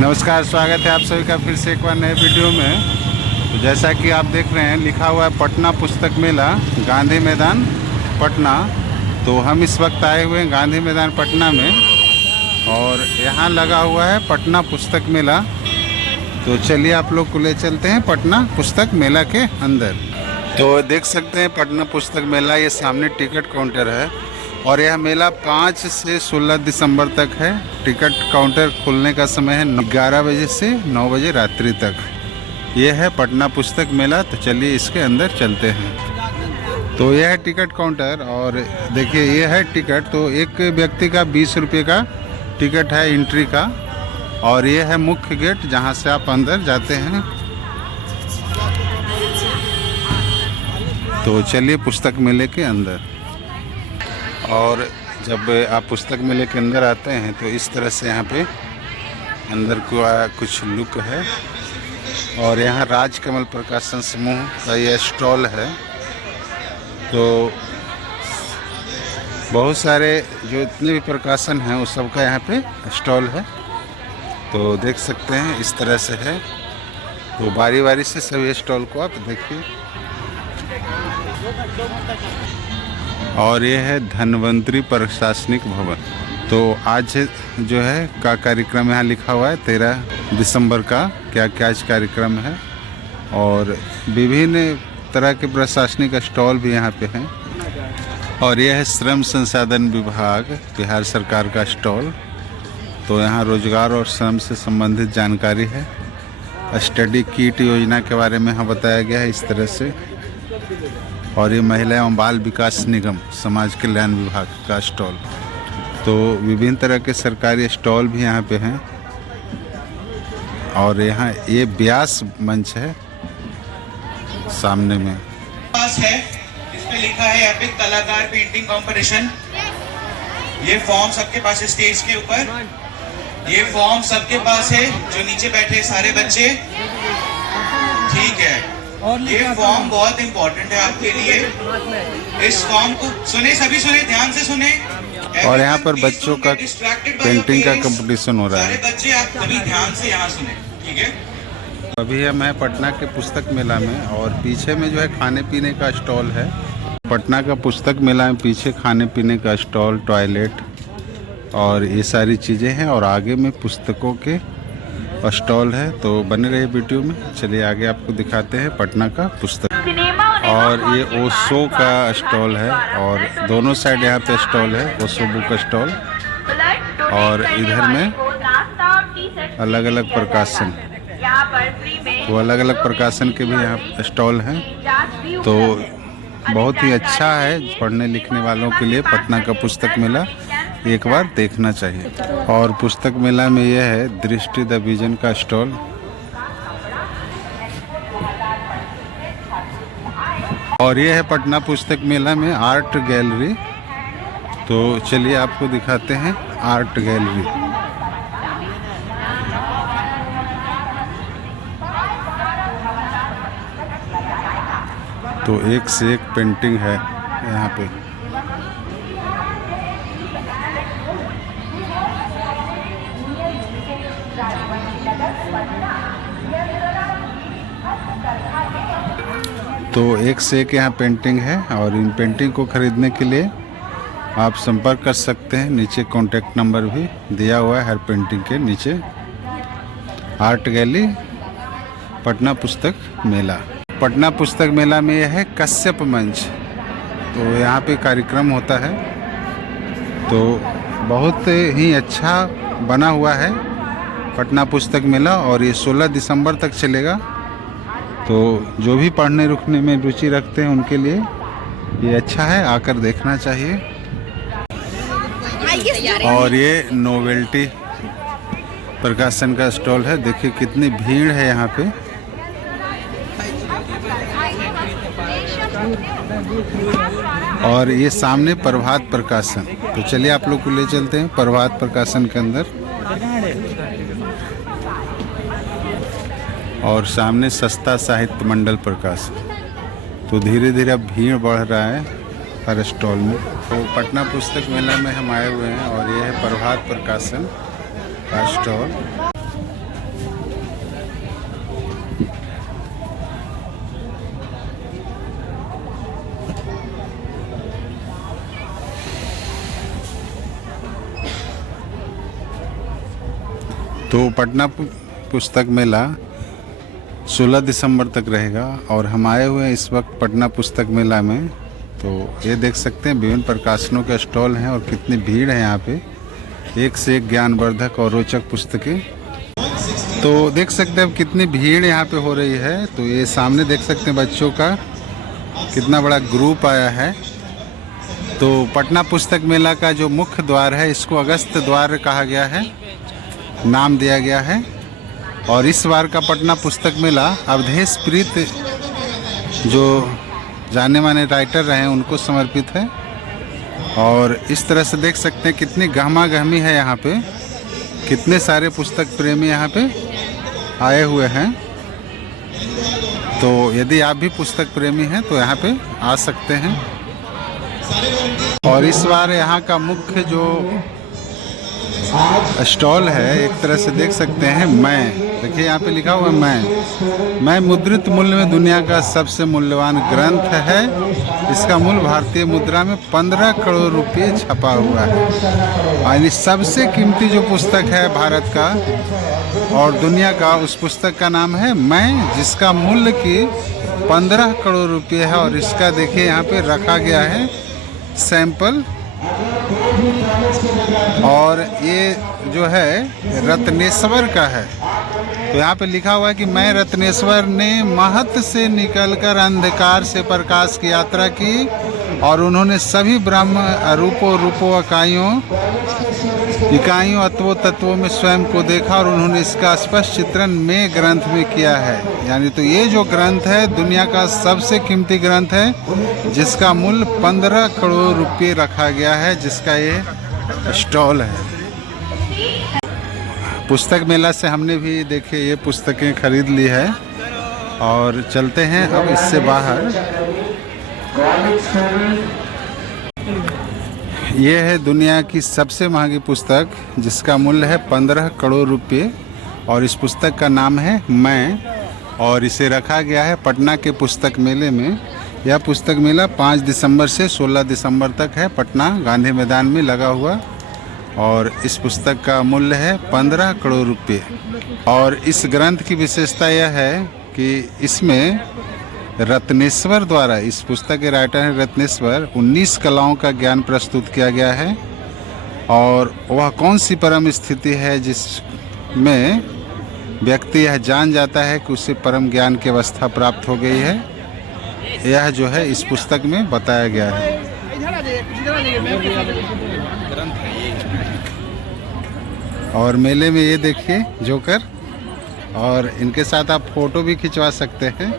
नमस्कार, स्वागत है आप सभी का फिर से एक बार नए वीडियो में। तो जैसा कि आप देख रहे हैं लिखा हुआ है पटना पुस्तक मेला गांधी मैदान पटना। तो हम इस वक्त आए हुए हैं गांधी मैदान पटना में और यहाँ लगा हुआ है पटना पुस्तक मेला। तो चलिए आप लोग को ले चलते हैं पटना पुस्तक मेला के अंदर। तो देख सकते हैं पटना पुस्तक मेला, ये सामने टिकट काउंटर है और यह मेला 5 से 16 दिसंबर तक है। टिकट काउंटर खुलने का समय है 11 बजे से 9 बजे रात्रि तक। यह है पटना पुस्तक मेला। तो चलिए इसके अंदर चलते हैं। तो यह है टिकट काउंटर और देखिए यह है टिकट। तो एक व्यक्ति का 20 रुपये का टिकट है एंट्री का और यह है मुख्य गेट जहां से आप अंदर जाते हैं। तो चलिए पुस्तक मेले के अंदर। और जब आप पुस्तक मेले के अंदर आते हैं तो इस तरह से यहाँ पे अंदर का कुछ लुक है। और यहाँ राजकमल प्रकाशन समूह का यह स्टॉल है। तो बहुत सारे जो इतने भी प्रकाशन हैं उस सब का यहाँ पे स्टॉल है। तो देख सकते हैं इस तरह से है। तो बारी बारी से सभी स्टॉल को आप देखिए। और ये है धन्वंतरी प्रशासनिक भवन। तो आज जो है का कार्यक्रम यहाँ लिखा हुआ है 13 दिसंबर का क्या क्या आज कार्यक्रम है। और विभिन्न तरह के प्रशासनिक स्टॉल भी यहाँ पे हैं। और यह है श्रम संसाधन विभाग बिहार सरकार का स्टॉल। तो यहाँ रोजगार और श्रम से संबंधित जानकारी है। स्टडी किट योजना के बारे में यहाँ बताया गया है इस तरह से। और ये महिला एवं बाल विकास निगम समाज कल्याण विभाग का स्टॉल। तो विभिन्न तरह के सरकारी स्टॉल भी यहाँ पे हैं। और यहाँ ये व्यास मंच है सामने में। पास है इसमें लिखा है एपिक कलाकार पेंटिंग कंपटीशन। ये फॉर्म सबके पास है स्टेज के ऊपर। ये फॉर्म सबके पास है जो नीचे बैठे सारे बच्चे, ठीक है। ये फॉर्म बहुत इम्पोर्टेंट है आपके लिए। इस फॉर्म को सुने, सभी सुने, ध्यान से सुने। और यहाँ पर बच्चों का पेंटिंग का कंपटीशन हो रहा है। सारे बच्चे आप सभी ध्यान से यहाँ सुने, ठीक है। अभी हम हैं पटना के पुस्तक मेला में और पीछे में जो है खाने पीने का स्टॉल है। पटना का पुस्तक मेला में पीछे खाने पीने का स्टॉल, टॉयलेट और ये सारी चीज़ें हैं। और आगे में पुस्तकों के स्टॉल है। तो बने रहे वीडियो में। चलिए आगे आपको दिखाते हैं पटना का पुस्तक। और ये ओशो का स्टॉल है और दोनों साइड यहाँ पे स्टॉल है, ओशो बुक स्टॉल। और इधर में अलग अलग प्रकाशन, तो अलग अलग प्रकाशन के भी यहाँ स्टॉल हैं। तो बहुत ही अच्छा है पढ़ने लिखने वालों के लिए पटना का पुस्तक मेला एक बार देखना चाहिए। और पुस्तक मेला में यह है दृष्टि द विजन का स्टॉल। और यह है पटना पुस्तक मेला में आर्ट गैलरी। तो चलिए आपको दिखाते हैं आर्ट गैलरी। तो एक से एक पेंटिंग है यहाँ पे। तो एक से एक यहाँ पेंटिंग है। और इन पेंटिंग को खरीदने के लिए आप संपर्क कर सकते हैं। नीचे कॉन्टैक्ट नंबर भी दिया हुआ है हर पेंटिंग के नीचे। आर्ट गैलरी पटना पुस्तक मेला। पटना पुस्तक मेला में यह है कश्यप मंच। तो यहाँ पे कार्यक्रम होता है। तो बहुत ही अच्छा बना हुआ है पटना पुस्तक मेला और ये 16 दिसंबर तक चलेगा। तो जो भी पढ़ने रुकने में रुचि रखते हैं उनके लिए ये अच्छा है, आकर देखना चाहिए। और ये नोवेल्टी प्रकाशन का स्टॉल है। देखिए कितनी भीड़ है यहाँ पे। और ये सामने प्रभात प्रकाशन। तो चलिए आप लोग को ले चलते हैं प्रभात प्रकाशन के अंदर। और सामने सस्ता साहित्य मंडल प्रकाशन। तो धीरे धीरे अब भीड़ बढ़ रहा है हर स्टॉल में। तो पटना पुस्तक मेला में हम आए हुए हैं और ये है प्रभात प्रकाशन का स्टॉल। तो पटना पुस्तक मेला 16 दिसंबर तक रहेगा और हम आए हुए हैं इस वक्त पटना पुस्तक मेला में। तो ये देख सकते हैं विभिन्न प्रकाशनों के स्टॉल हैं और कितनी भीड़ है यहाँ पे। एक से एक ज्ञानवर्धक और रोचक पुस्तकें। तो देख सकते हैं अब कितनी भीड़ यहाँ पे हो रही है। तो ये सामने देख सकते हैं बच्चों का कितना बड़ा ग्रुप आया है। तो पटना पुस्तक मेला का जो मुख्य द्वार है इसको अगस्त द्वार कहा गया है, नाम दिया गया है। और इस बार का पटना पुस्तक मेला अवधेश प्रीत जो जाने माने राइटर रहे हैं उनको समर्पित है। और इस तरह से देख सकते हैं कितनी गहमा गहमी है यहाँ पे, कितने सारे पुस्तक प्रेमी यहाँ पे आए हुए हैं। तो यदि आप भी पुस्तक प्रेमी हैं तो यहाँ पे आ सकते हैं। और इस बार यहाँ का मुख्य जो स्टॉल है एक तरह से देख सकते हैं देखिए यहाँ पे लिखा हुआ है मैं मुद्रित मूल्य में दुनिया का सबसे मूल्यवान ग्रंथ है। इसका मूल्य भारतीय मुद्रा में 15 करोड़ रुपए छपा हुआ है। यानी सबसे कीमती जो पुस्तक है भारत का और दुनिया का, उस पुस्तक का नाम है मैं, जिसका मूल्य की 15 करोड़ रुपए है। और इसका देखिए यहाँ पे रखा गया है सैंपल। और ये जो है रत्नेश्वर का है। तो यहाँ पे लिखा हुआ है कि मैं रत्नेश्वर ने महत से निकलकर अंधकार से प्रकाश की यात्रा की और उन्होंने सभी ब्रह्म रूपों इकाइयों अत्वों तत्वों में स्वयं को देखा और उन्होंने इसका स्पष्ट चित्रण में ग्रंथ में किया है। यानी तो ये जो ग्रंथ है दुनिया का सबसे कीमती ग्रंथ है जिसका मूल्य 15 करोड़ रुपए रखा गया है, जिसका ये स्टॉल है। पुस्तक मेला से हमने भी देखिए ये पुस्तकें खरीद ली है और चलते हैं अब इससे बाहर। ये है दुनिया की सबसे महंगी पुस्तक जिसका मूल्य है 15 करोड़ रुपए और इस पुस्तक का नाम है मैं। और इसे रखा गया है पटना के पुस्तक मेले में। यह पुस्तक मेला 5 दिसंबर से 16 दिसंबर तक है, पटना गांधी मैदान में लगा हुआ। और इस पुस्तक का मूल्य है 15 करोड़ रुपए। और इस ग्रंथ की विशेषता यह है कि इसमें रत्नेश्वर द्वारा, इस पुस्तक के राइटर हैं रत्नेश्वर, 19 कलाओं का ज्ञान प्रस्तुत किया गया है। और वह कौन सी परम स्थिति है जिसमें व्यक्ति यह जान जाता है कि उसे परम ज्ञान की अवस्था प्राप्त हो गई है, यह जो है इस पुस्तक में बताया गया है। और मेले में ये देखिए जोकर, और इनके साथ आप फोटो भी खिंचवा सकते हैं।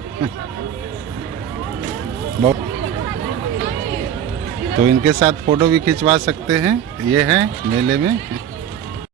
तो इनके साथ फोटो भी खिंचवा सकते हैं। ये है मेले में।